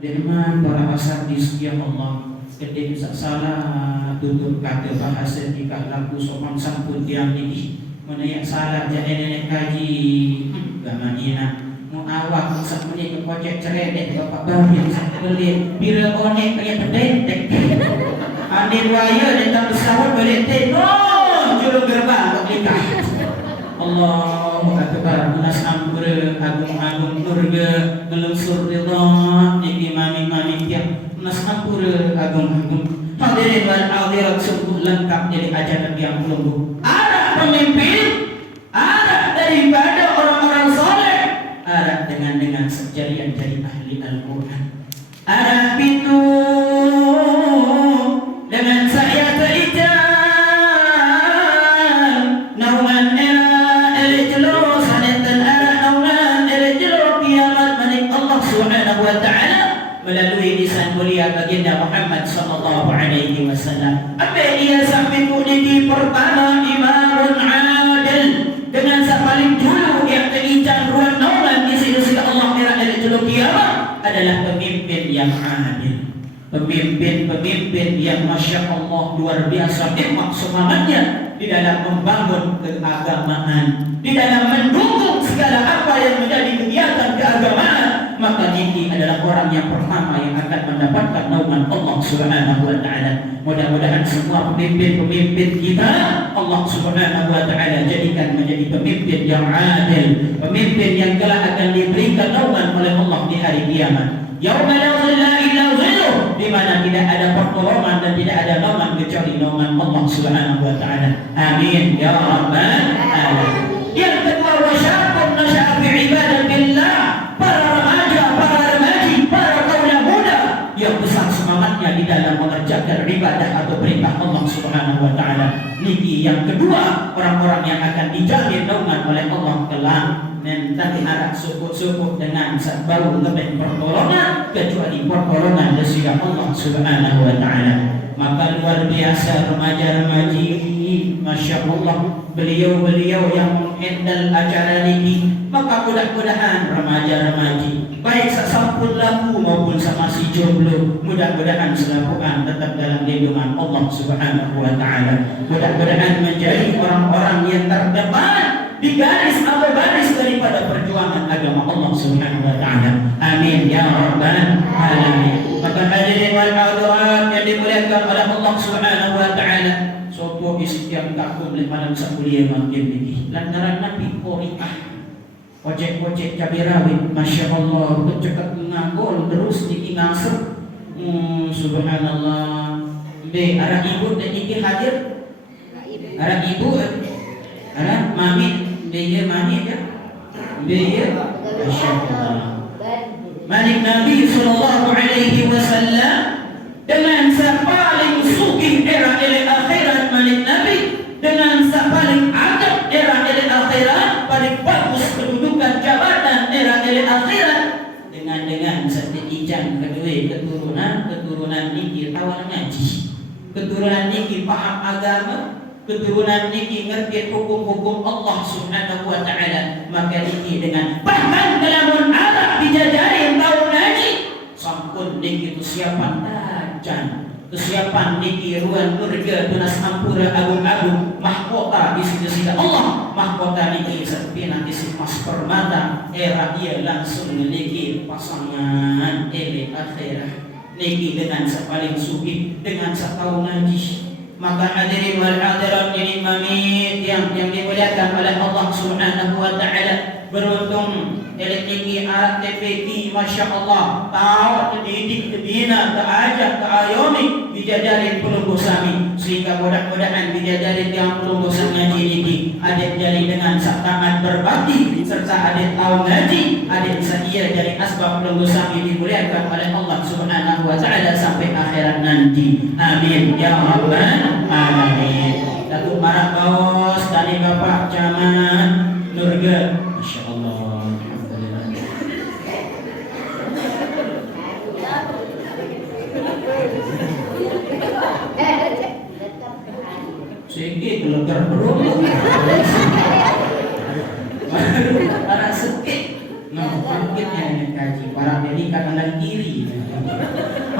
Dengan para asatidz ya Allah, ketika salah tutur kata bahasa jika laku sopan sampun tiang ini menayak salah jadi nenek kaji gamanina mau awak sak menit ke kocek ceredek bapak bayi sak belit bila konek kayak pendek andin waya datang pesawat balik no juru gerbang nikah Allahu akbar menas ampura agung-agung surga melusur ridha niki mami-mami tiap menas ampura agung-agung hadirin wal hadirat sungguh lengkap jadi ajaran yang pelunggu ada pemimpin ada daripada orang-orang soleh ada dengan sejarian jadi ahli Al-Quran ada itu dengan saya terikat nauman era el-jelus hanetan ara nauman el-jelus kiamat manik Allah subhanahu wa ta'ala melalui lisan mulia baginda Muhammad sallallahu alaihi wasallam. Apa ia sampai kunci pertama imarun adil dengan paling dulu yang terincang ruang nauman di sisi Allah kira el-jelus kiamat adalah pemimpin yang adil. Pemimpin yang Masya Allah luar biasa hikmat semangatnya di dalam membangun keagamaan, di dalam mendukung segala apa yang menjadi kegiatan keagamaan, maka ini adalah orang yang pertama yang akan mendapatkan naungan Allah Subhanahu wa ta'ala. Mudah-mudahan semua pemimpin kita Allah Subhanahu wa ta'ala jadikan menjadi pemimpin yang adil, pemimpin yang kelak akan diberikan naungan oleh Allah di hari kiamat. Yauma la dhilla illa dhilluh, di mana tidak ada pertolongan dan tidak ada naungan kecuali naungan Allah Subhanahu wa ta'ala. Amin ya rabbal alamin. Yang kedua, wasyabun nasya'a fi ibadatillah, para remaja, para remaji, para kaula muda yang besar semangatnya di dalam mengerjakan ibadah atau perintah Allah Subhanahu wa ta'ala. Niki yang kedua, orang-orang yang akan dijamin naungan oleh Allah kelak. Nanti harap suku-suku dengan bau lebih pertolongan kecuali pertolongan dari Allah Subhanahu wa ta'ala. Maka luar biasa remaja-remaji, Masya Allah, beliau-beliau yang menghandle acara ini. Maka mudah-mudahan remaja-remaji baik sasampun laku maupun sama si jomblo, mudah-mudahan selapuan tetap dalam lindungan Allah Subhanahu wa ta'ala. Mudah-mudahan menjadi orang-orang yang terdepan di garis atau baris daripada perjuangan agama Allah Subhanahu wa ta'ala. Amin ya rabbal alamin. Maka hadirin wal hadirat yang dimuliakan oleh Allah Subhanahu wa ta'ala, sopo istiang kakum le malam sakuliah makin ini lantaran Nabi Qori'ah ojek-ojek cabai rawit, Masya Allah, kecekat ngagol terus diingasep. Subhanallah. Be arah ibu dan iki hadir, arah ibu, arah mami. Dia mani ya, dia Masya Allah. Malik Nabi Sallallahu Alaihi Wasallam dengan paling sugih era ele akhirat Malik Nabi dengan paling adab era ele akhirat, paling bagus kedudukan jabatan era ele akhirat dengan setiijan kedua keturunan niki tawar ngaji, keturunan niki paham agama, keturunan niki ngerti hukum-hukum Allah Subhanahu wa ta'ala. Maka niki dengan bahkan dalam Arab dijajarin tahun haji sampun niki kesiapan tajan, kesiapan niki ruang nurga tunas ampura agung-agung mahkota di sisi Allah. Mahkota niki seperti nanti mas permata era dia langsung niki pasangan ele akhirah niki dengan paling suki dengan setahun ngaji. Maka hadirin wal hadirat ini mamit yang dimuliakan oleh Allah Subhanahu wa ta'ala, beruntung elektrik alat TPT Masya Allah tahu dididik dibina keajak keayomi dijajarin pelunggu sami sehingga mudah-mudahan dijajarin yang pelunggu ngaji ini adik jadi dengan taat berbakti serta adik tahu ngaji adik sedia dari asbab pelunggu sami dimuliakan oleh Allah Subhanahu wa ta'ala sampai akhirat nanti. Amin ya rabbal alamin. Datuk Marak Bos tadi Bapak Camat Nurga, Masya Allah. Sikit legar perut para sikit nah bangkitnya ini kaji para delik kanan kiri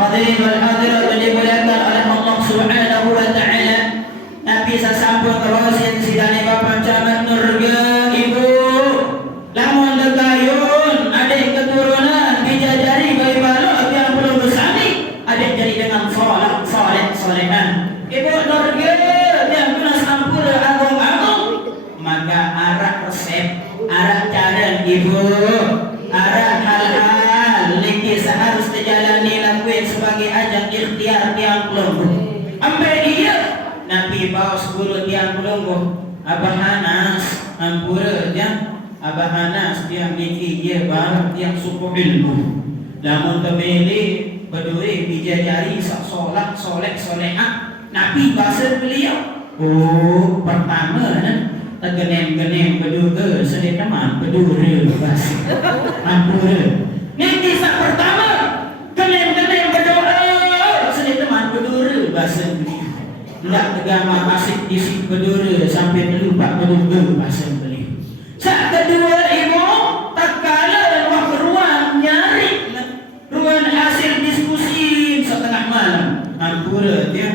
Hadirin wal hadirat yang dimuliakan oleh Allah Subhanahu wa taala. Nabi sasampun terus yang sidane Bapak Camat Nurga Ibu. Lamun degayun adik keturunan dijajari bayi balok yang belum bersani, adik jadi dengan solehan. Ibu Nurga yang kena sampul agung-agung, maka arah resep, arah cara ibu, arah hal-hal niki seharus dijalani lakuin sebagai ajang ikhtiar tiang pelunggu. Ambil dia Nabi bawa 10 tiang pelunggu. Abah Anas ampura dia, Abah Anas tiang niki dia barat tiang suku ilmu. Namun temeli berduri bijajari sak solat soleh solehah. Nabi bahasa beliau. Oh pertama tergenem-genem berduga sedih teman berdura bahasa ampura. Niki sak pertama genem-genem berdoa sedih teman berdura bahasa beliau. Tidak tegama asik disik berdura sampai terlupa berdua bahasa beliau. Sak kedua ibu tak kala waktu ruang nyari ruang hasil diskusi setengah malam ampura dia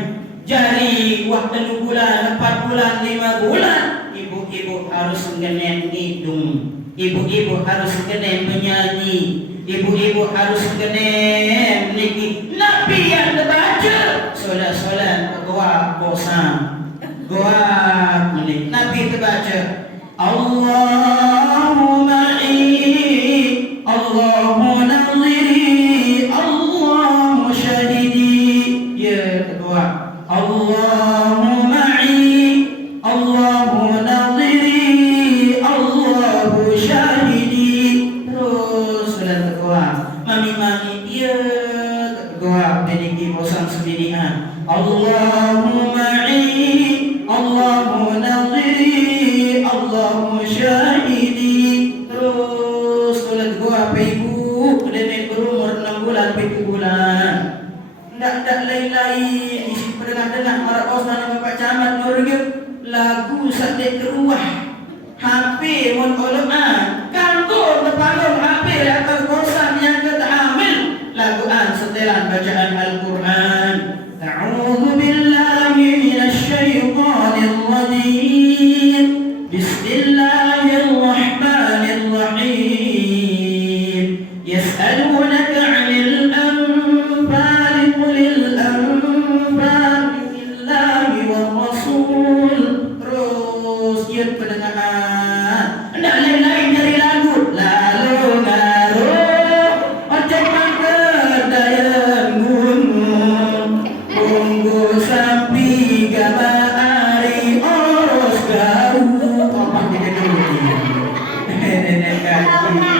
jari waktu 2 bulan 4 bulan 5 bulan ibu-ibu harus menggenem hidung, ibu-ibu harus menggenem menyanyi, ibu-ibu harus menggenem niki Nabi yang terbaca solat goa bosan goa menik Nabi terbaca Allahumma Allahu naziri Allahu syahidi ya kedua Allahu ma'i Allahu naziri Allahu syahidi. Terus sudah kedua mami-mami ya kedua meniki bosan sendirian Allahu ma'i Allahu naziri Allahu syahidi. Terus sudah kedua apa ibu udah berumur 6 bulan 7 bulan ndak lain-lain isi pendengar-dengar para osman Bapak Camat Nurga lagu sadek keruah HP mun ulama kanggo berpanggung HP atas bosan yang ketamil laguan setelan bacaan Al-Quran. A'udzu billahi minasy syaithanir rajim. Bismillahirrahmanirrahim. Yas'alunaka 'anil anfal qulil anfal lillahi war rasul. Terus dia pendengaran ndak lain-lain dari lagu lalu ngaruh macam dayan gunung tunggu sampai gama ari oros garu apa dia dulu nenek kaki.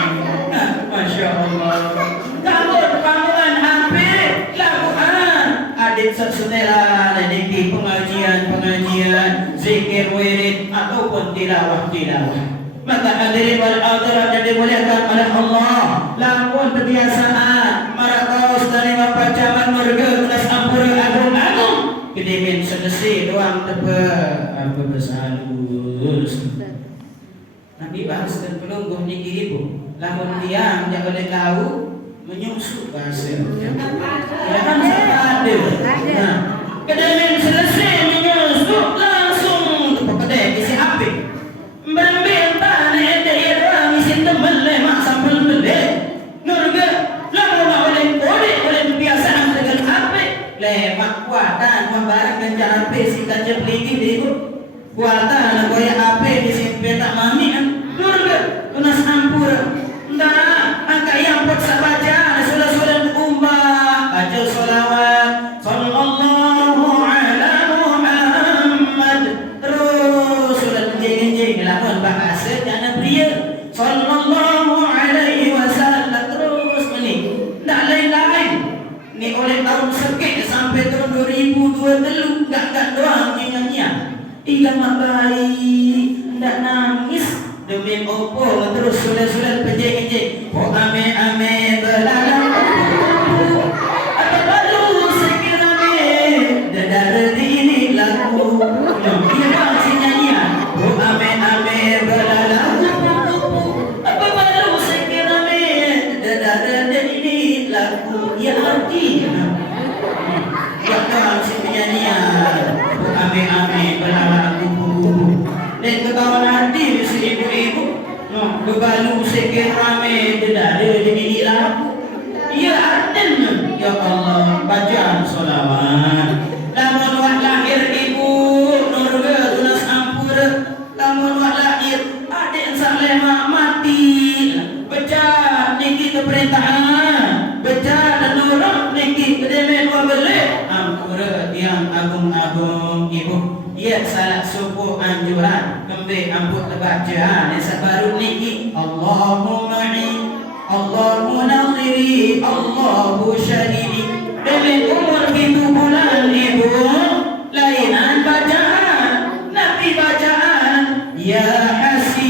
Masya Allah kamu panggungan hampir lakukan adik sesudah di pengajian zikir wirid ataupun tilawah maka hadirin wal hadirat yang dimuliakan oleh Allah lamun kebiasaan maratos dari Bapak Camat Nurga kelas ampura agung-agung kedemen selesai doang tebak apa bersalus Nabi bahas dan pelungguh niki ibu lamun tiang yang boleh tahu menyusu bahasa ya kan siapa ada nah kedemen selesai menyusu langsung kedai isi HP membentang ada era isi temen lemak sambil beli Nurga lalu nak boleh kebiasaan dengan HP lemak kuatan membarang dengan HP si kaca peligi itu kuatan goya HP di sini petak mami Nurga kena sampur ndak angka yang paksa baca sudah umbah baca solawat sallallahu ala Muhammad terus sudah jenjing lawan bahasa jangan pria sallallahu alaihi wasallam terus ni ndak lain-lain ni oleh tahun sekit sampai tahun 2023 enggak doang nyanyian ikan baik ndak nangis demi opo terus sudah pejek-pejek oh ame belalang apa baru sekiranya dadar ini lagu dia masih nyanyian oh ame belalang apa baru sekiranya dadar ini lagu ya parti. Waktu si penyanyian ame-ame berlaku dan ketahuan hati si ibu-ibu bebalu sekian rame dedada jadi laku. Ia artinya ya Allah bacaan sholawat. Lamun wak lahir ibu nurga tunas ampura. Lamun wak lahir adik saleh mati. Baca niki keperintahan. Baca dan nurut niki kedemen wa belik. Ampura yang agung-agung ibu. Ia salah suku anjuran kembali ampun bacaan yang sebaru niki Allahumma Allahu nasiri Allahu syahidi. Demi umur 7 bulan ibu lainan bacaan Nabi bacaan ya hasib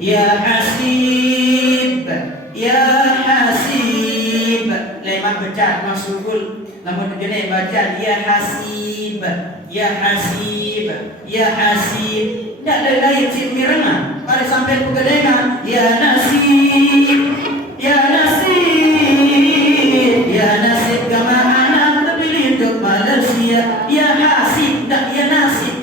ya hasib ya hasib. Lemak bacaan masukul namun gini bacaan ya hasib ya hasib ya hasib. Tak ada lain cip mirengan pada sampai pegedengan ya nasib ya nasib ya nasib kama anak terpilih untuk Malaysia ya hasib tak ya nasib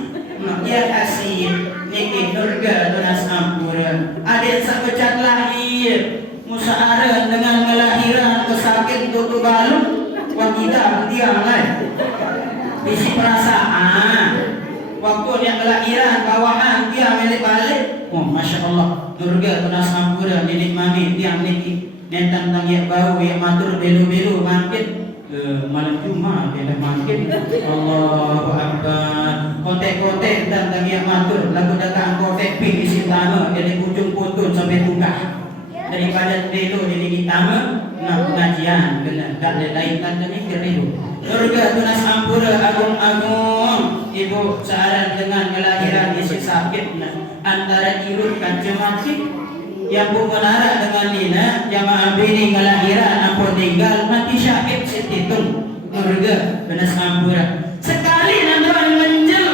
ya hasib. Niki nurga tunas ampura adik sak becat lahir musyaarah dengan melahiran kesakit untuk balu wanita tiang lain isi perasaan waktu dia kelahiran bawahan dia milik balik. Oh masya Allah nurga tunas ampura nenek mami tiang niki nentang ya bau ya matur belu-belu makin malam Jumat dia dah makin. Allahu Akbar kotek-kotek tentang ya matur lagu datang kotek pink isi tama dari ujung putun sampai tungkah daripada belu jadi kitama nak pengajian kena tak ada lain tandanya keridu. Nurga tunas ampura agung-agung ibu searan dengan kelahiran isi sakit antara irut kancing mati yang pun menara dengan nina jamaah bini kelahiran ampun tinggal mati syakit setitung. Nurga tunas ampura sekali nanti menjel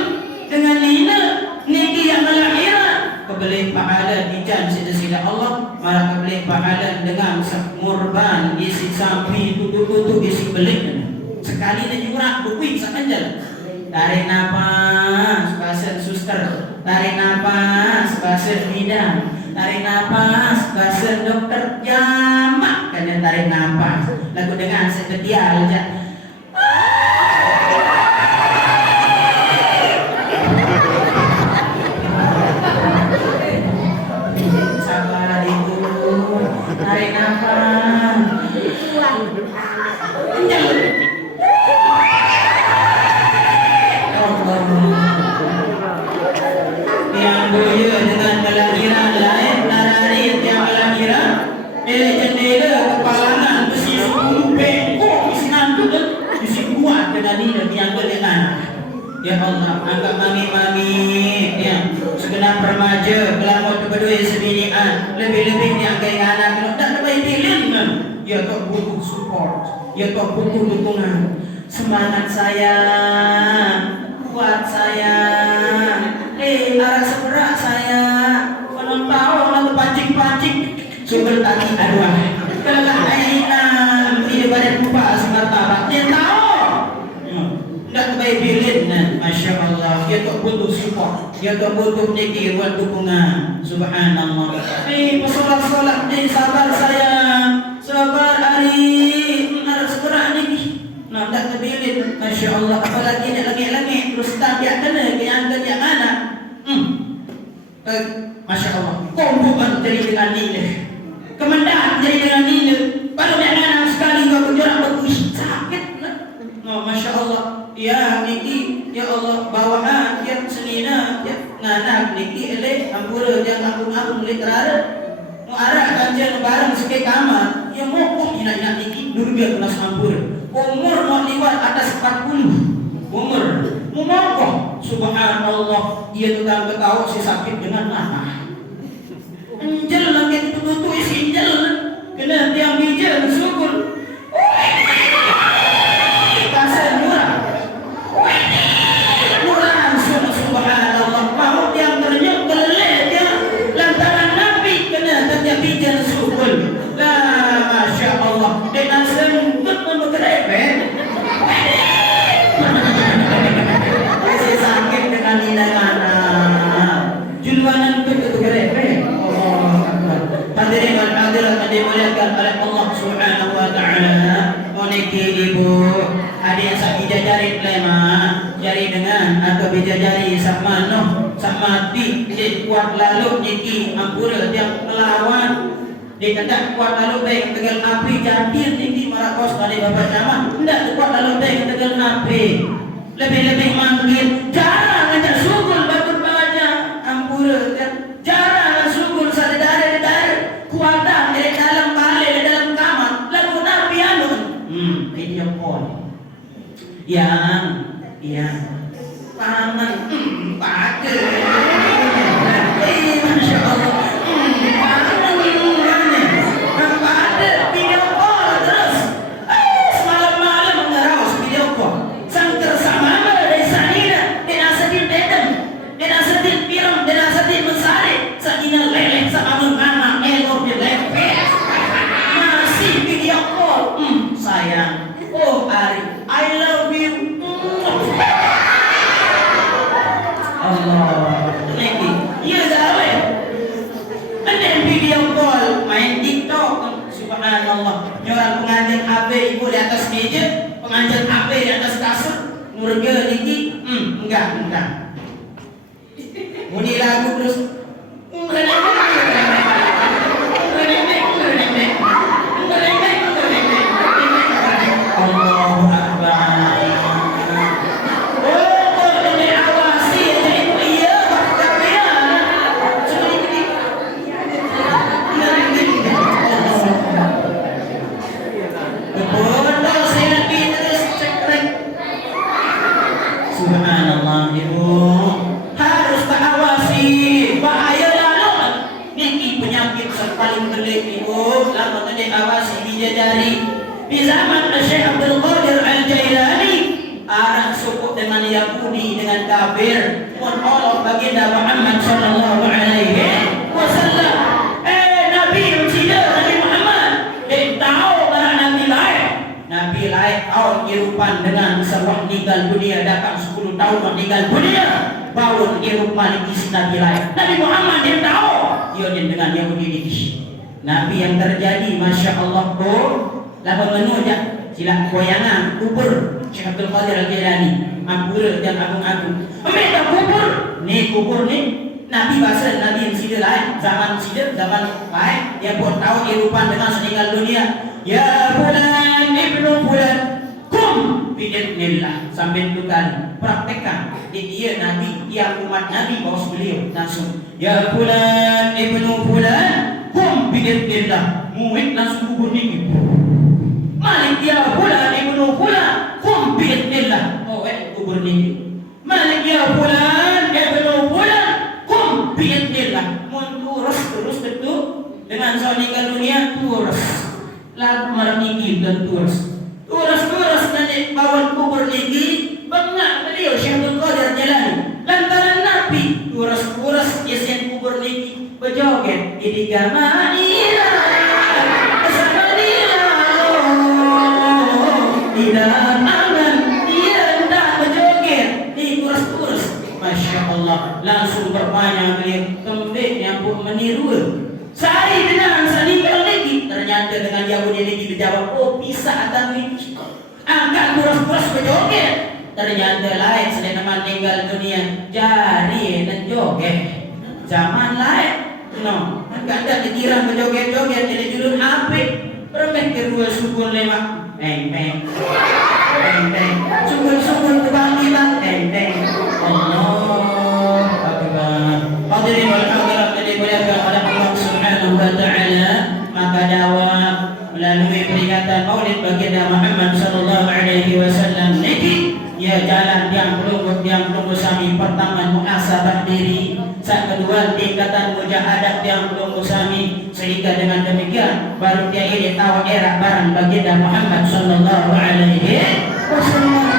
dengan nina niki yang kelahiran kebeli pahala dijan sida-sida Allah malah kebeli pahala dengan murban isi sapi tutu-tutu isi belik sekali dan jurang bukui sakanjal. Tarik nafas pasien suster, tarik nafas pasien bidan, tarik nafas pasien dokter jamak kalian tarik nafas lagu dengan seketia aja. Sabar ibu tarik nafas yang boya dengan kelahiran lain nararit yang kelahiran jendela kepalangan besi 10 bengkok isi nanduk isi kuat dengan ini yang dengan ya Allah angkat mami-mami yang segenap remaja kelamut berdua sebinian lebih-lebih yang gaya anak tak dapat pilih ya tok butuh support ya tok butuh dukungan semangat sayang kuat sayang arah seberat sayang kalau tahu lalu pancing-pancing sumber tadi aduh kalau ayah tidak badan lupa sebentar tabak dia tahu tidak terbaik bilin Masya Allah dia tak butuh support dia tak butuh niki buat dukungan subhanallah pesolat-solat ni sabar sayang sabar hari arah seberat niki tak terbilin Masya Allah apalagi nak lagi-lagi terus tak dia kena yang anak Masya Allah kompuan jadi dengan nilai kemendahan jadi dengan nilai kalau dia anak sekali kau berjarak bagus sakit Masya Allah ya niki ya Allah bawaan yang senina ya nganak niki elek ampura yang agung-agung literara arah kanjeng bareng sekali kamar yang mokoh ina-ina niki nurga tunas ampura umur mau liwat atas 40 umur mokoh subhanallah ia tukang ketawa si sakit dengan anak anjel langit tutu isi anjel kena tiang bijak bersyukur kasih murah subhanallah mau tiang ternyuk keleleh dia lantaran Nabi kena tiang bijak syukur lah Masya Allah Dek nasem tut pun berkerepet. Masih sakit dengan hidangan. Julwanan itu berkerepet. Hadirin wal hadirat yang dimuliakan oleh Allah Subhanahu wa taala. Moniki ibu, ada yang sak jari lema, jari dengan atau bija jari sak mano, sak mati, di kuat lalu niki ampura tiap melawan. Di tidak kuat lalu baik tegal api jadi niki marakos dari bapak jamaah. Tidak kuat lalu baik tegal api. Lebih-lebih manggil, jarang ngajak sugul batur baja ampura kan. Jarang sugul sadar kuatan dari dalam balik di dalam kamar lagu nabi anu video call yang tangan pakai masya Allah pakai video call terus semalam-malam ngeraus video call sangker sama dari sanina dan asadin dedem dan asadin piram dan asadin mesari sanina leleh sama mama elor di lepet masih video call sayang oh Ari I love you Allah lagi iya gawe ada video call main TikTok subhanallah nyoran pengantin HP ibu di atas meja pengantin HP di atas kasur nurga diki enggak muni lagu terus Allahu Akbar. Oh, ini awasi aja itu iya, tapi ya. Seperti betul, saya terus cekrek. Subhanallah ibu, harus terawasi, bahaya lalu. Niki penyakit paling pelik ibu, lama tadi awasi dijajari. Di zaman Syekh Abdul Qadir Al-Jailani arah suku dengan Yahudi dengan kafir pun Allah baginda Muhammad sallallahu alaihi wasallam Nabi Nabi Muhammad tahu para nabi lain awal irupan dengan sebuah meninggal dunia datang 10 tahun meninggal dunia baru irupan di Nabi lain Nabi Muhammad dia tahu dia dengan Yahudi di Nabi yang terjadi Masya Allah lalu menujak sila koyangan kubur Syekh Abdul Qadir Al-Jailani ampura dan agung-agung mereka kubur ni Nabi bahasa Nabi yang sida lain zaman lain dia pun tahu irupan dengan meninggal dunia ya fulan ibnu fulan kum biidznillah sampai itu kali praktekkan dia Nabi dia umat Nabi bawa beliau langsung ya fulan ibnu fulan kum biidznillah murid langsung kubur ni Malik ya fulan ibnu fulan kum biidznillah kubur ni Malik ya fulan ibnu fulan kum biidznillah terus betul dengan meninggal dunia terus lagu marniki dan terus nanti bawa kubur lagi bengak beliau Syekh Abdul Qadir Jailani lantaran Nabi terus isian kubur lagi berjoget di gamanila tidak aman dia tak berjoget di kurus Masya Allah langsung berpanjang beliau kembali yang pun meniru saya dengan saninggal lagi ternyata dengan Yahudi lagi dijawab oh bisa atau ini angkat kurus berjoget ternyata lain selain meninggal dunia jari dan joget zaman lain no enggak ada dikira berjoget-joget jadi judul HP permen kedua sukun lema Beng sungguh kebangkitan beng Allah Akbar hadirin wal hadirat yang dimuliakan oleh Allah Subhanahu wa taala maka dakwah melalui peringatan Maulid baginda Muhammad sallallahu alaihi wasallam niki ya jalan yang belum sami pertama muhasabah diri saat kedua tingkatan mujahadah yang belum sami sehingga dengan demikian baru dia ini tahu era barang baginda Muhammad sallallahu alaihi wasallam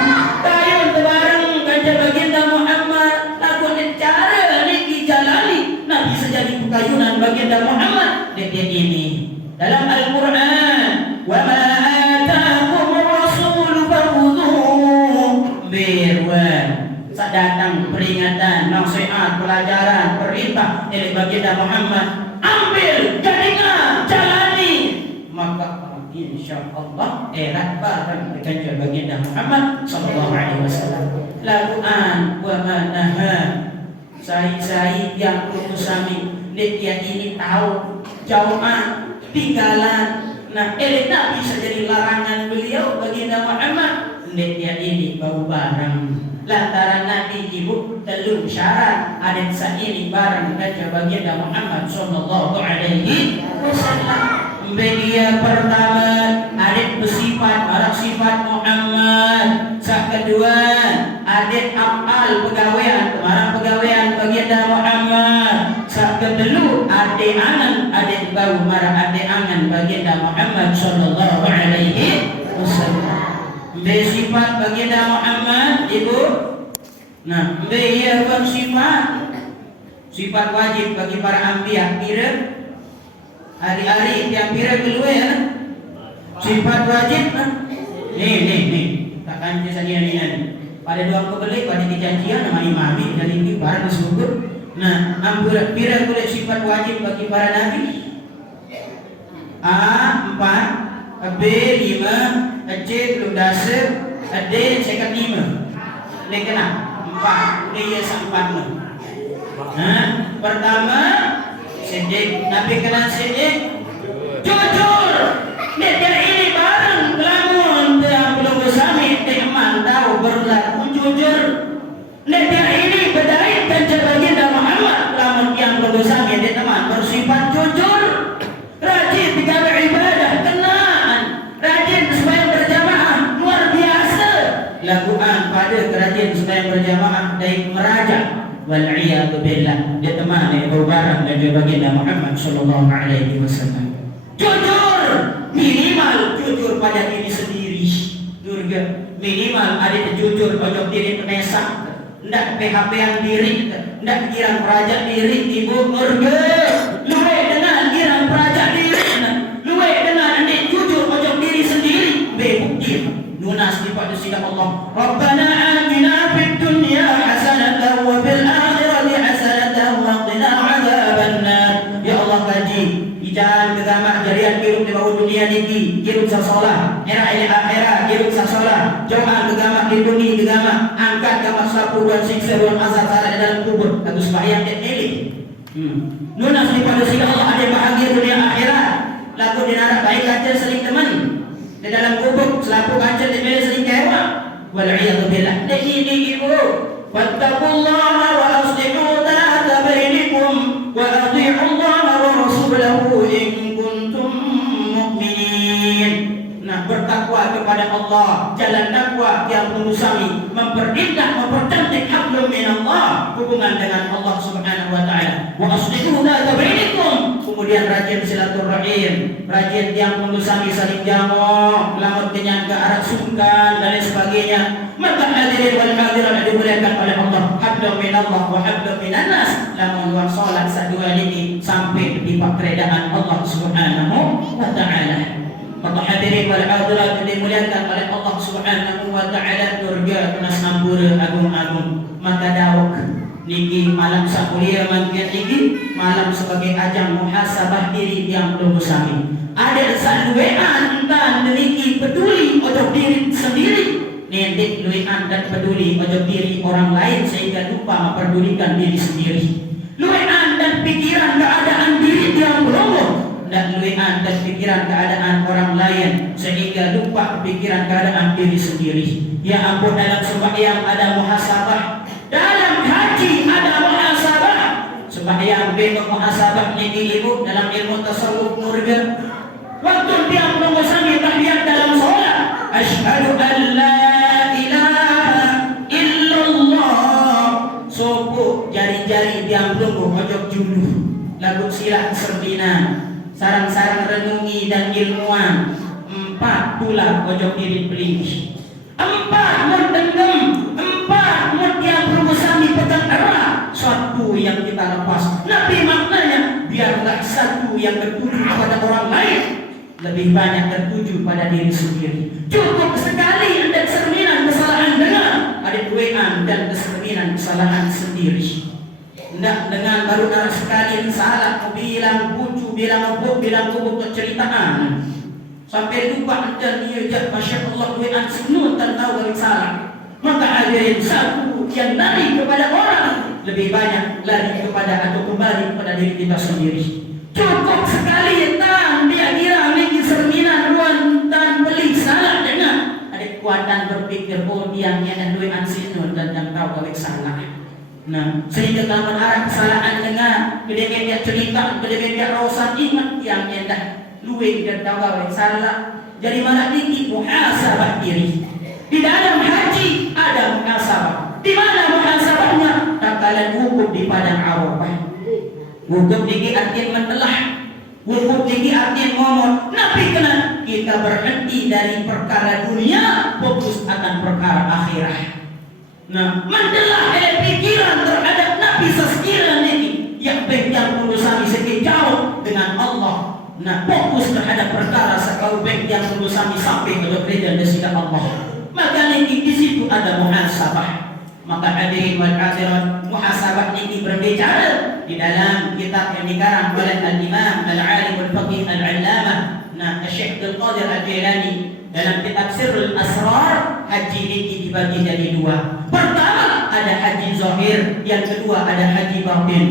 tayun barang gajah baginda Muhammad lagu cara niki jalani nabi sejadi kayunan baginda Muhammad dia ini dalam Al-Qur'an wa ma datang peringatan, nasihat, pelajaran, perintah dari baginda Muhammad, ambil, jadikan, jalani, maka insyaallah erat barang dengan baginda Muhammad sallallahu alaihi wasallam. Laluan wa manaha sai yang kutusami dia ini tahu jauhan tinggalan. Nah, Nabi bisa jadi larangan beliau baginda Muhammad. Dia ini bau barang. Lantaran Nabi ibu telung syarat adat saat ini barang dengan baginda Muhammad sallallahu alaihi wasallam. Media pertama adat bersifat arah sifat Muhammad. Sak kedua adat amal pegawaian kemana pegawaian baginda Muhammad. Sak kedua adat angan adat bau marah adat angan baginda Muhammad sallallahu alaihi wasallam. Sifat baginda Muhammad ibu. Nah, dia sifat wajib bagi para anbiya kira hari-hari yang kira keluar ya. Sifat wajib nih tak kanci saja ni. Pada dua kebelik pada kejanjian nama imami dari ini para disebut. Nah, ampura kira boleh sifat wajib bagi para nabi. A 4, B 5, C belum dasar, D sekat 5. Ni kena 4, dia sampai 4. Nah, pertama sedik Nabi kena sedik jujur. Dia ini barang lamun yang belum bersami teman tahu berlaku jujur. Dia ini berdait dan baginda Muhammad lamun yang belum bersami dia teman bersifat jujur. Rajin tiga ibadah kenaan, rajin sembahyang berjamaah luar biasa. Lakukan pada kerajin sembahyang berjamaah dari meraja. Wal'iyadu billah. Dia temani berbarang dan dia baginda Muhammad sallallahu alaihi wasallam. Jujur, minimal jujur pada diri sendiri. Durga, minimal ada jujur ojo diri penesak. Ndak PHP-an diri, ndak kirang peraja diri ibu murga. Luwe dengan kirang peraja diri. Luwe dengan ande jujur ojo diri sendiri. Bukti lunas di pada sida Allah. Rabbana atina fid dunya hasanatan wa fil akhirati hasanatan wa qina adzabannar. Ya Allah kaji ijan agama jarian hidup di bawah dunia ini hidup sasolah era ini akhirat hidup sasolah jangan agama di dunia agama angkat agama sapu dan siksa dan azab di dalam kubur atau sembahyang dan elit nunas di pada sida Allah ada bahagia dunia akhirat lagu dinara baik aja seling teman di dalam kubur selaku kancil di meja sering kewa wal'iyadu billah ini ibu wattaqullaha wa aslihu dhata bainikum wa ati'u allaha wa rasulahu in kuntum mu'minin. Nah, bertakwa kepada Allah, jalan takwa yang menusami, memperindah, mempercantik hablum minallah, hubungan dengan Allah Subhanahu wa taala. Wa aslihu dhata bainikum, kemudian rajin silaturahim, rajin yang menusami saling jamu, lamun kenyang ke arah sungkan dan lain sebagainya. Maka hadirin wal hadirat dimuliakan oleh Allah, hablum minallah wa hablum minannas, lamun wa salat sadua ini sampai di peredaan Allah Subhanahu wa taala. Maka hadirin wal hadirat dimuliakan oleh Allah Subhanahu wa taala, durga tunas ampura agung-agung. Maka dawak niki malam sakulia mangkiat niki malam sebagai ajang muhasabah diri yang belum bersami. Ada saluean dan niki peduli ojo diri sendiri, nendik luean dan peduli ojo diri orang lain sehingga lupa memperdulikan diri sendiri. Luean dan pikiran keadaan diri yang belum dan luean dan pikiran keadaan orang lain sehingga lupa pikiran keadaan diri sendiri. Ya ampun, dalam sembahyang ada muhasabah, dalam haji ada muhasabah. Sembahyang bentuk muhasabah niki ibu dalam ilmu tasawuf murga. Waktu dia mengusangi tahiyat dalam solat, asyhadu an la ilaha illallah. Sopo jari-jari dia belum ojok juluh. Lagu silah serbinan, sarang-sarang renungi dan ilmuwan. 4 pula ojok diri pelinggi. 4 mendendam, 4 yang berusaha pegang erat. Satu yang kita lepas. Nabi maknanya biarlah satu yang tertuju kepada orang lain lebih banyak tertuju pada diri sendiri. Cukup sekali ada cerminan kesalahan dengar. Ada 2 kewean dan keserminan kesalahan sendiri. Tidak dengan baru darah sekalian salah, bilang bucu, bilang buk, bilang kubuk keceritaan. Sampai lupa dan dia Masya Allah kewean semua tak tahu dari salah. Maka hadirin satu yang lari kepada orang lebih banyak lari kepada atau kembali kepada diri kita sendiri. Cukup sekali tan dia kira memiliki cerminan ruang dan beli salah dengan ada kekuatan berpikir oh dia yang duit ansinun dan yang tahu kalau salah. Nah, sehingga kalau mengarah kesalahan dengan dia cerita, dia rosan ingat yang dah luwih dan tahu kalau salah. Jadi malah ini muhasabah diri. Di dalam haji ada muhasabah. Di mana muhasabahnya? Takalan wukuf di padang Arafah. Wukuf tinggi artinya mentelah. Wukuf tinggi artinya ngomong. Nabi kena kita berhenti dari perkara dunia, fokus akan perkara akhirat. Nah, mentelah pikiran terhadap Nabi sekiranya ini yang pegang urusan segi jauh dengan Allah. Nah, fokus terhadap perkara sekau yang urusan sampai ke gereja dan Allah. Maka ini di situ ada muhasabah. Maka hadirin wal hadirat, muhasabah ini berbicara di dalam kitab yang dikarang oleh al-Imam al-Alim al-Faqih al-Allamah Syekh Abdul Qadir Al-Jilani dalam kitab Sirrul Asrar. Haji ini dibagi jadi dua. Pertama ada haji zahir, yang kedua ada haji batin.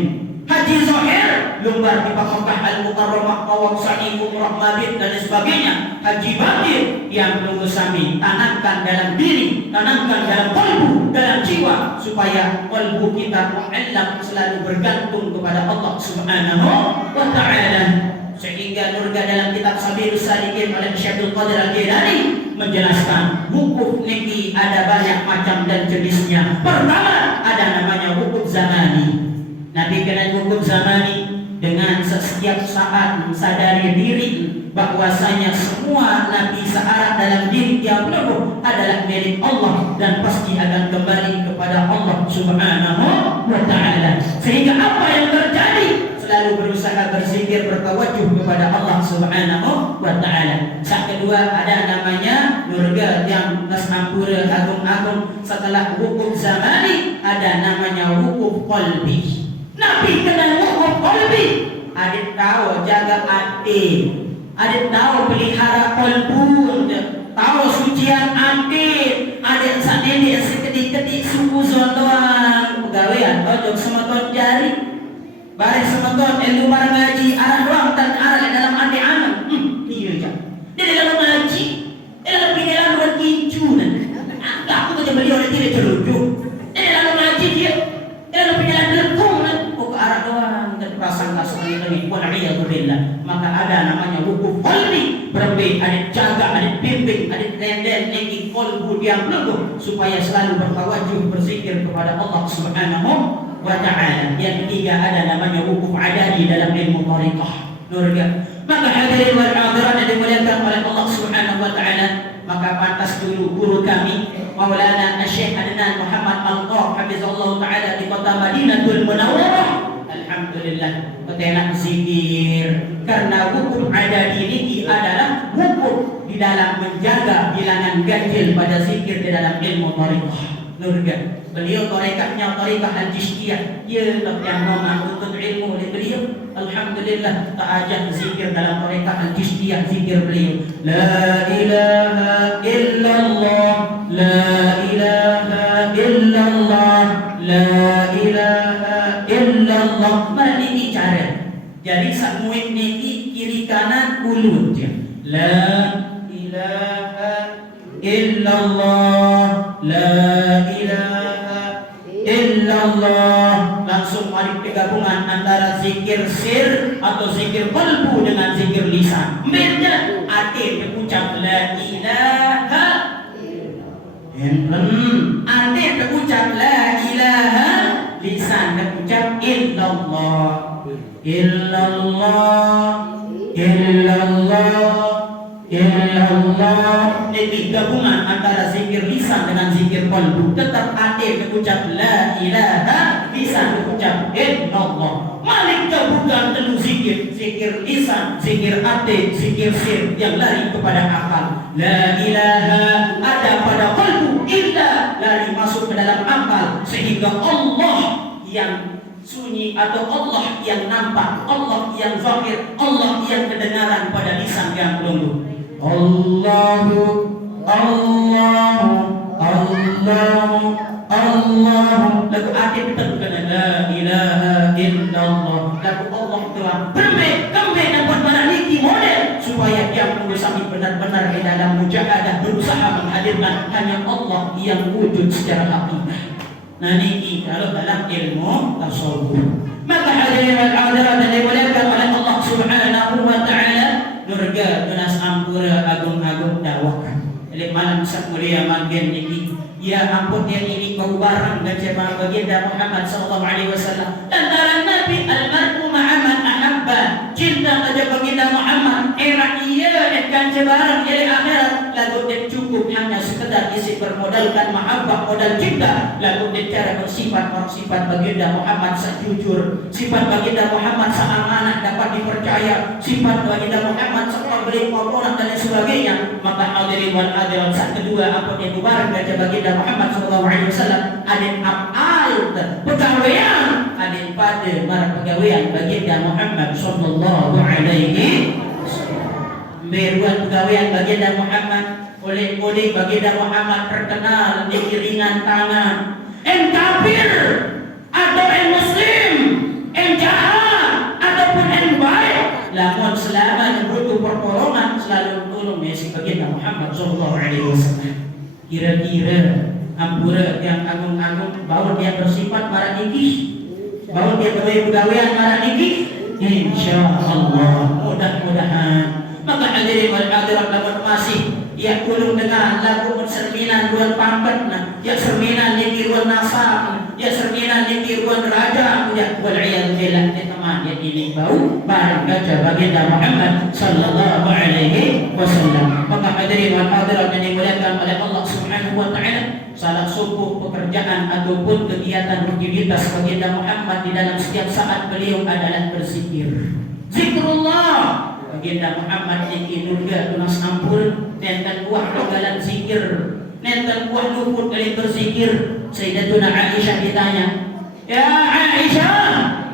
Haji zahir lumbar di Makkah Al-Mukarramah, tawaf sa'i, umrah, mabit dan sebagainya. Haji batin yang menunggu sami tanamkan dalam diri, tanamkan dalam kalbu, dalam jiwa, supaya kalbu kita mu'allaq selalu bergantung kepada Allah Subhanahu wa ta'ala. Sehingga nurga dalam kitab Sabilus Salikin oleh Syekh Abdul Qadir Al-Jilani menjelaskan wukuf niki ada banyak macam dan jenisnya. Pertama ada namanya wukuf zamani. Nabi kena wukuf zamani dengan setiap saat sadari diri bahwasanya semua Nabi searah dalam diri yang penuh adalah milik Allah dan pasti akan kembali kepada Allah Subhanahu wa ta'ala. Sehingga apa yang terjadi selalu berusaha berzikir bertawajuh kepada Allah Subhanahu wa ta'ala. Yang kedua ada namanya nurga yang nasampura agung-agung. Setelah wukuf zamani ada namanya wukuf qalbi. Nabi kena wukuf qalbi. Adik tahu jaga hati, adik tahu pelihara qalbu, tahu sucian hati. Adik sendiri sekedik-kedik suku zondoan pegawaian ojo semeton jari bareng semeton elu bareng ngaji arah doang dan arah dalam hati anak. Iya ya. Dia dalam ngaji, dia dalam pikiran buat kincunan. Aku kerja beliau dia tidak cerujuk. Dia dalam ngaji dia dalam pikiran lekung ke arah doang dan prasangka semuanya ini. Wal'iyadzubillah. Maka ada namanya wukuf qalbi. Berbe adik jaga, adik bimbing, adik lenden lagi qalbu dia penuh supaya selalu bertawajuh berzikir kepada Allah Subhanahu wa ta'ala. Yang ketiga ada namanya wukuf adadi dalam ilmu thariqah nurga. Maka hadirin wal hadirat yang dimuliakan oleh Allah Subhanahu wa ta'ala, maka pantas dulu guru kami Maulana Syekh Adnan Muhammad Al-Qaf hafizallahu ta'ala di kota Madinatul Munawwarah. Alhamdulillah ketenak zikir karena wukuf adadi ini adalah wukuf di dalam menjaga bilangan ganjil pada zikir di dalam ilmu thariqah nurga. Beliau tarekatnya tarekah al-Jishtiyah. Ia yang mau untuk ilmu oleh beliau. Alhamdulillah ta'ajah zikir dalam tarekah al-Jishtiyah. Zikir beliau la ilaha illallah, la ilaha illallah, la ilaha illallah. Mana ini cara? Jadi sak muid ni kiri kanan ulut dia. La ilaha illallah, la ilaha illallah. Langsung mari gabungan antara zikir sir atau zikir qalbu dengan zikir lisan. Beda arti berucap la ilaha illallah. Arti berucap la ilaha, lisan berucap illallah. Illallah, illallah, illallah. Ini gabungan antara zikir lisan dengan zikir qalbu. Tetap hati berucap la ilaha, lisan berucap illallah. Malik bukan telu zikir, zikir lisan, zikir hati, zikir sir yang lari kepada akal. La ilaha ada pada qalbu, illa lari masuk ke dalam sehingga Allah yang sunyi atau Allah yang nampak, Allah yang zahir, Allah yang kedengaran pada lisan yang lembut. Allahu Allahu Allahu Allahu. Lagu akhir terkena la ilaha illallah. Lagu Allah telah kembali dapat menaliki model supaya dia berusaha benar-benar di dalam mujahadah berusaha menghadirkan hanya Allah yang wujud secara hakiki. Nah ini kalau dalam ilmu tasawuf. Maka hadirin wal hadirat yang dimuliakan oleh Allah Subhanahu wa taala, nurga tunas ampura agung-agung dakwah. Jadi malam sak mulia magen niki. Ya ampun yang ini kau barang dan jemaah baginda Muhammad sallallahu alaihi wasallam. Antara Nabi almarhum Muhammad ahabba. Cinta saja baginda Muhammad era iya dan barang dari akhirat lagu dia cukup hanya sekedar isi bermodalkan mahabbah modal cinta. Lagu dia cara bersifat baginda Muhammad sejujur, sifat baginda Muhammad seamanah dapat dipercaya, sifat baginda Muhammad seperti orang dan sebagainya. Maka hadirin wal hadirat saat kedua apa yang barang baca baginda Muhammad sallallahu alaihi wasallam ada afal pegawaian ada pada para pegawaian baginda Muhammad sallallahu alaihi wasallam. Beruan pegawaian baginda Muhammad oleh baginda Muhammad terkenal di ringan tangan. Kafir atau muslim, jahat ataupun baik, lamun selama butuh pertolongan selalu tolong si baginda Muhammad sallallahu alaihi wasallam. Kira-kira ampura yang agung-agung bau dia bersifat marah niki, bau dia pegawaian marah niki, insyaallah mudah-mudahan. Maka hadirin wal hadirat dapat masih ya ulung dengan lagu serminan ruan pangkat ya serminan niki ruan nasab ya serminan niki ruan raja ya wal iyad billah teman ya ini bau barang baca baginda Muhammad sallallahu alaihi wasallam. Maka hadirin wal hadirat yang dimuliakan oleh Allah Subhanahu wa taala, salah satu pekerjaan ataupun kegiatan rutinitas baginda Muhammad di dalam setiap saat beliau adalah berzikir. Zikrullah. Baginda Muhammad niki nurga tunas ampun nenten buah dogalan zikir, nenten buah luput kali berzikir. Sayyidatuna Aisyah ditanya, "Ya Aisyah,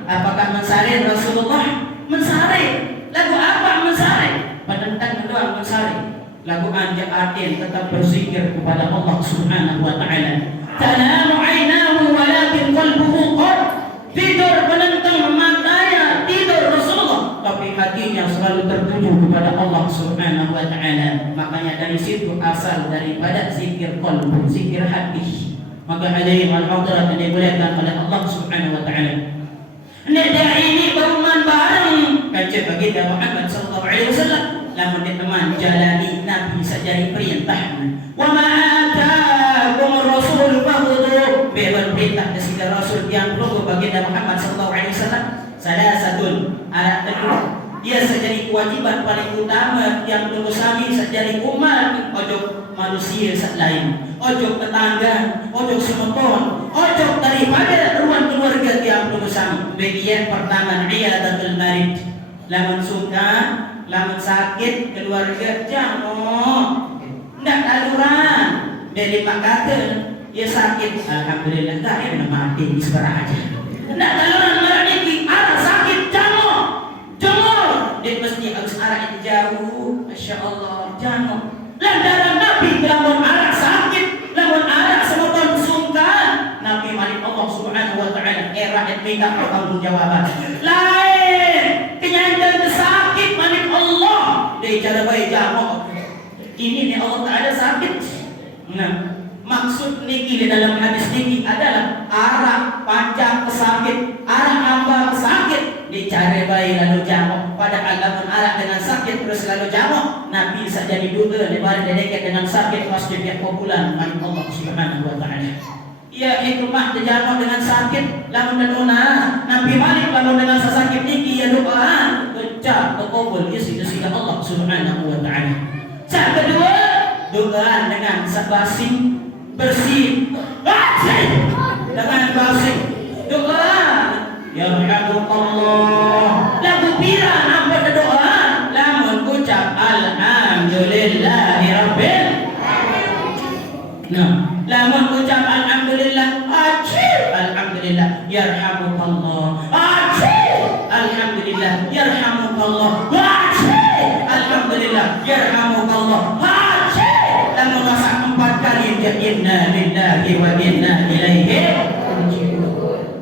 apakah mensarin Rasulullah?" "Mensarin." "Lagu apa mensarin?" "Padentang doang mensarin." Lagu anjak atin tetap berzikir kepada Allah Subhanahu wa taala. Tanamu ainahu walakin qalbuhu qad. Tidur penentang matanya, tidur Rasulullah, tapi hatinya selalu tertuju kepada Allah Subhanahu wa taala. Makanya dari situ asal daripada zikir qalbu, zikir hati. Maka hadirin wal hadirat yang dimuliakan oleh Allah Subhanahu wa taala. Nada ini beruman bareng kaca baginda Muhammad sallallahu alaihi wasallam. Lamun teman jalani Nabi sajari perintah. Wa ma ataakum rasul fakhudhu. Beban perintah dari Rasul yang perlu baginda Muhammad sallallahu alaihi wasallam. Salah satu alat kedua dia sejadi kewajiban paling utama yang perlu sami sejadi umat ojo manusia lain, ojo tetangga, ojo semeton, ojo daripada ruang keluarga yang perlu sami. Bagian pertama iyadatul marid. Lamun suka, lamun sakit keluarga jangan ndak aluran dari makata dia sakit, alhamdulillah tak ya mati isbara aja. Ndak aluran marah niki arah sakit jangan dia mesti harus arah itu jauh. Masya Allah jangan lantaran Nabi lamun arah sakit, lamun arah semoton sungkan Nabi malik Allah Subhanahu wa taala era minta pertanggungjawaban lain kenyanyian sakit malik Allah dari cara baik jamak ini nih Allah tak ada sakit. Nah maksud niki di dalam hadis niki adalah arah panjang pesakit, arah hamba pesakit dicari bayi lalu jamak. Pada agama arah dengan sakit terus lalu jamak. Nabi saja diduga lebar dekat dengan sakit pasti dia populan dengan Allah Subhanahu wa taala. Ya hikmah dijamak dengan sakit lamun doa Nabi balik lalu dengan sakit niki ya doa ucap kabul isi Allah Subhanahu wa taala. Yang kedua doa dengan sabasi bersih dengan bersih doa ya Allah lagu pira apa doa lamun ucap alhamdulillahi rabbil nah lamun ucap alhamdulillah aji ya inna lillahi wa inna ilaihi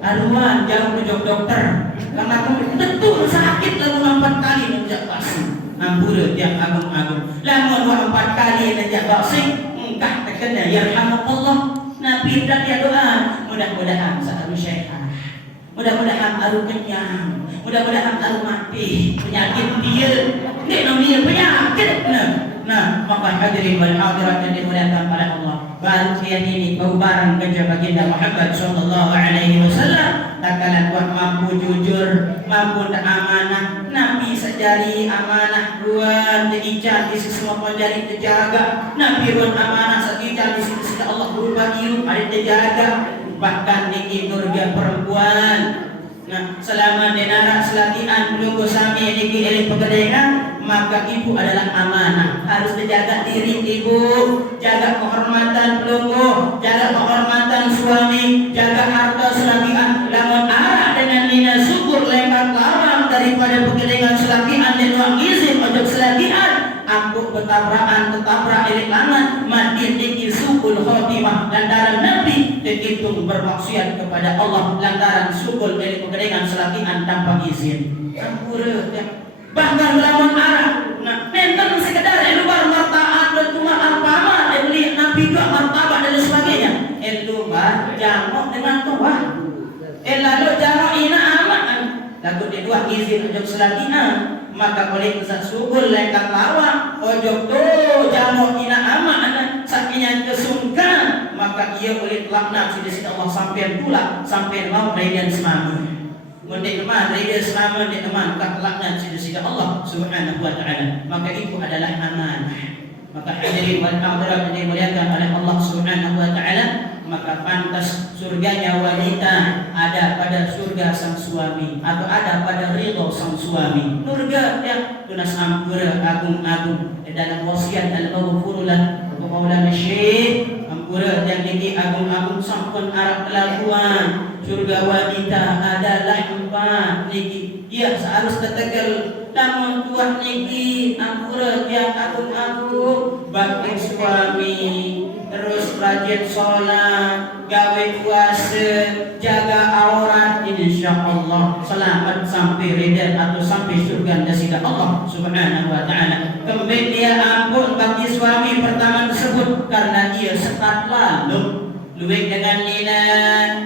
aduan jauh ke dokter karena aku betul sakit lalu 4 kali menjak vaksin ampura yang agung-agung lamun 4 kali menjak vaksin engkah terkena yarhamukallah Nabi dan dia doa mudah-mudahan satu syaitan mudah-mudahan aru kenyang mudah-mudahan aru mati penyakit dia ini namanya penyakit nah maka hadirin wal hadirat yang dimuliakan oleh Allah baru kian ini bau barang kerja baginda Muhammad sallallahu alaihi wasallam tak kala kuat mampu jujur mampu amanah Nabi sejari amanah ruan diijan di sisi semua jari terjaga Nabi ruan amanah sekijan di sisi Allah berubah hidup ada terjaga bahkan niki nurga perempuan nah selama denara selakian belum sami niki eling pegedengan maka ibu adalah amanah harus dijaga diri ibu jaga kehormatan pelunggu jaga kehormatan suami jaga harta selakian lamun arah dengan nina syukur lengkap lawang daripada pegedengan selakian dan uang izin untuk selakian aku bertabrakan tetaprak elik langan mati niki sukul khotimah lantaran Nabi dihitung bermaksiat kepada Allah lantaran sukul elik pegedengan selakian tanpa izin ampura ya bahkan lamun arah nah nenten sekedar luar martaat dan cuma alfama dan lihat Nabi juga martabat dan sebagainya itu bah jamak dengan tua lalu jamak ina amat lalu dia dua izin ujung selakian maka boleh kesat subul lengkap lawang ojok tu jamak ina amat sakinya kesungkan maka ia boleh laknat sini Allah sampai pula sampai mau raidan semama Mendek teman, reda selama dia teman tak laknat sida-sida Allah Subhanahu wa taala. Maka itu adalah amanah. Maka hadirin wal hadirat yang dimuliakan oleh Allah Subhanahu wa taala, maka pantas surganya wanita ada pada surga sang suami atau ada pada ridha sang suami. Surga yang tunas ampura agung-agung dalam wasiat al-maghfurullah Maulana Syekh ampura yang ini agung-agung sampun arah kelakuan surga wanita adalah 4 niki ia seharus tetegal namun tuah niki ampura yang agung-agung bakti suami terus rajin sholat gawe puasa jaga aurat insyaallah selamat sampai ridha atau sampai surga dasida Allah Subhanahu wa taala kemudian dia ampun bagi suami pertama tersebut karena dia sekat lalu luwih dengan nina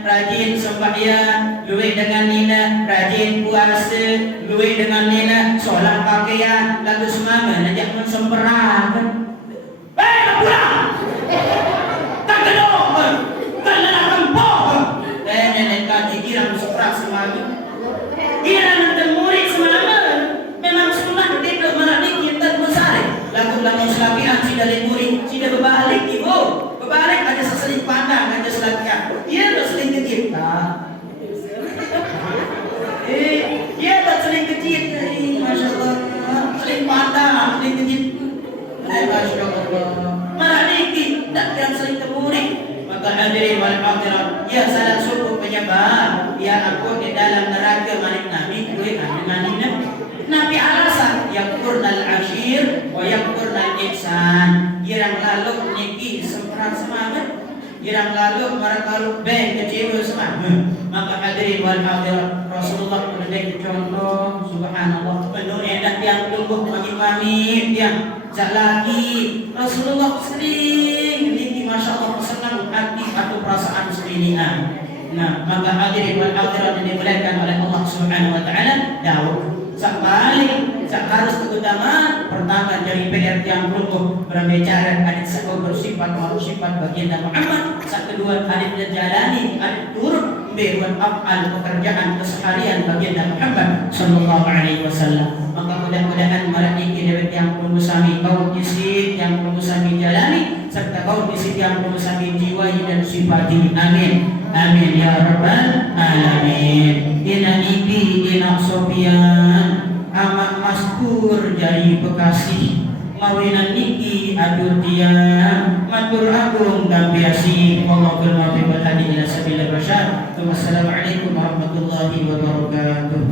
rajin sembahyang, luwih dengan nina rajin puasa, luwih dengan nina sholat pakaian, lalu semangat najak mensemperakan. Pulang! Tak kedok! Tak nak rempok! Nenek kaji kirang seperak semangat. Kirang dan murid semangat. Memang sunnah tidak melalui kita besar. Lagu-lagu selapian si dari murid, si dari berbalik ibu. Berbalik ada seseling pandang, ada selapian. Dia tak seling kecil. Dia tak seling kecil. Masya Allah. Seling pandang, seling kecil. Masya Allah. Melalui tak yang seling kemurid. Maka hadirin wal hadirat, ya salah suku penyebab ya aku di dalam neraka malik Nabi kuih dengan Nabi alasan yakurnal ashir wa yakurnal ihsan. Irang lalu niki semperang semangat, irang lalu marakalu ben kecewa semangat. Maka hadirin wal hadirat, Rasulullah memberi contoh subhanallah penuh enak yang tunggu pamit-pamit yang jak lagi Rasulullah sering niki masya Allah senang hati atau perasaan serinian. Nah, maka hadirin wal hadirat yang dimuliakan oleh Allah Subhanahu wa taala, Daud sekali harus keutamaan pertama dari PR yang lumpuh berbicara hadis sahih bersifat sifat baginda Muhammad. Kedua hadis terjalani hadis turut membuat afal pekerjaan keseharian baginda Muhammad sallallahu alaihi wasallam. Maka mudah-mudahan malam ini dewek yang perlu sami kaum isi yang perlu sami jalani serta kaum isi yang perlu sami jiwai dan sifati. Amin. Amin ya rabbal alamin. Ina ibi ina Sofian amat maskur jari Bekasi mawinan niki adur dia matur agung gambiasi wallahu a'lam bishawab. Wassalamualaikum warahmatullahi wabarakatuh.